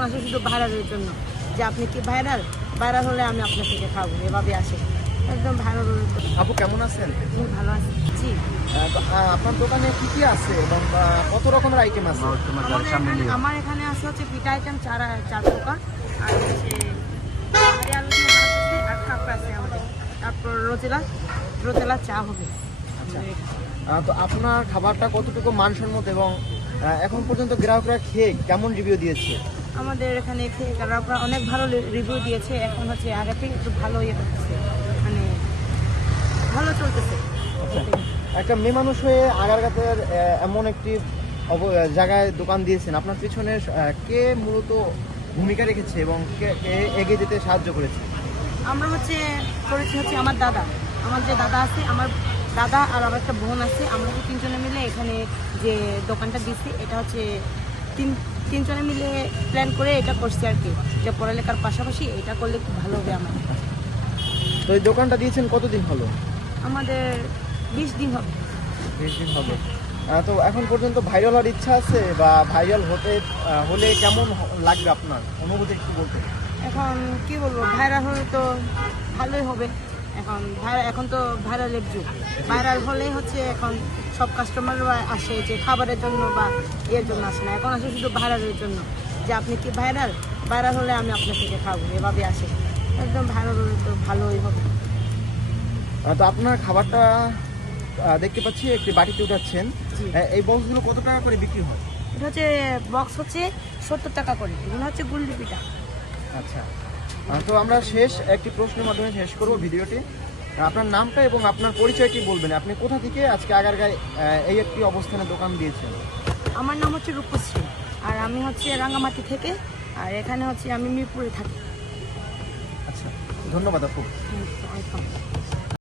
এখন আসে শুধু ভাইরালের জন্য, যে আপনি কি ভাইরাল, ভাইরাল হলে আমি আপনার থেকে খাবো, এভাবে আসে একদম ভাইরাল। আপু কেমন আছেন? ভালো আছে জি। আপনার দোকানে কি কি আছে এবং কত রকমের আইটেম আছে? আমার এখানে আছে হচ্ছে পিঠা আইটেম চার প্রকার, আর হচ্ছে পাহাড়ি আলু দিয়ে ভাত আছে, আর কাঁকড়া আছে আমাদের, তারপর রোজেলা চা হবে। আচ্ছা, তো আপনার খাবারটা কতটুকু মানসম্মত এবং এখন পর্যন্ত গ্রাহকরা খেয়ে কেমন রিভিউ দিয়েছে? আমাদের এখানে খেয়ে গ্রাহকরা অনেক ভালো রিভিউ দিয়েছে। এখন হচ্ছে আগে থেকে একটু ভালো ইয়ে করতেছে, মানে ভালো চলতেছে। আচ্ছা, একটা মেয়ে মানুষ হয়ে আগারগাঁওয়ের এমন একটি জায়গায় দোকান দিয়েছেন, আপনার পিছনে কে মূলত ভূমিকা রেখেছে এবং কে এগিয়ে যেতে সাহায্য করেছে? আমরা করেছি আমার দাদা, আমার যে দাদা আছে, আমার দাদা আর আমার একটা বোন আছে, আমরা তিনজনে মিলে এখানে যে দোকানটা দিচ্ছি, এটা হচ্ছে তিনজনে মিলে প্ল্যান করে এটা করছি আর কি, যে পড়ালেখার পাশাপাশি এটা করলে খুব ভালো হবে আমাদের। তো এই দোকানটা দিয়েছেন কতদিন হলো? আমাদের 20 দিন হবে। 20 দিন হবে। তো এখন পর্যন্ত ভাইরাল হওয়ার ইচ্ছা আছে, বা ভাইরাল হলে কেমন লাগবে আপনার অনুভূতি একটু বলতে? এখন কি বলবো, ভাইরাল হলে তো ভালোই হবে। এখন তো ভাইরালের যুগ, ভাইরাল হলে হচ্ছে এখন সব কাস্টমাররা আসে যে খাবারের জন্য বা এর জন্য আসে না, এখন আসে শুধু ভাইরালের জন্য, যে আপনি কি ভাইরাল, ভাইরাল হলে আমি আপনার থেকে খাবো, এভাবে আসে একদম ভাইরাল হলে তো ভালোই হবে। তো আপনার খাবারটা দেখতে পাচ্ছি একটি বাটিতে উঠাচ্ছেন, এই বক্সগুলো কত টাকা করে বিক্রি হয়? এটা হচ্ছে বক্স হচ্ছে 70 টাকা করে, এগুলো হচ্ছে গুললি পিঠা। আচ্ছা, তো আমরা একটি প্রশ্নের মাধ্যমে শেষ করব ভিডিওটি। আপনার নামটা এবং আপনার পরিচয়টি বলবেন, আপনি কোথা থেকে আজকে আগারগাঁয়ে এই একটি অবস্থানে দোকান দিয়েছেন? আমার নাম হচ্ছে রূপশ্রী, আর আমি হচ্ছে রাঙ্গামাটি থেকে, আর এখানে হচ্ছে আমি মিরপুরে থাকি। আচ্ছা, ধন্যবাদ আপু। ওয়েলকাম।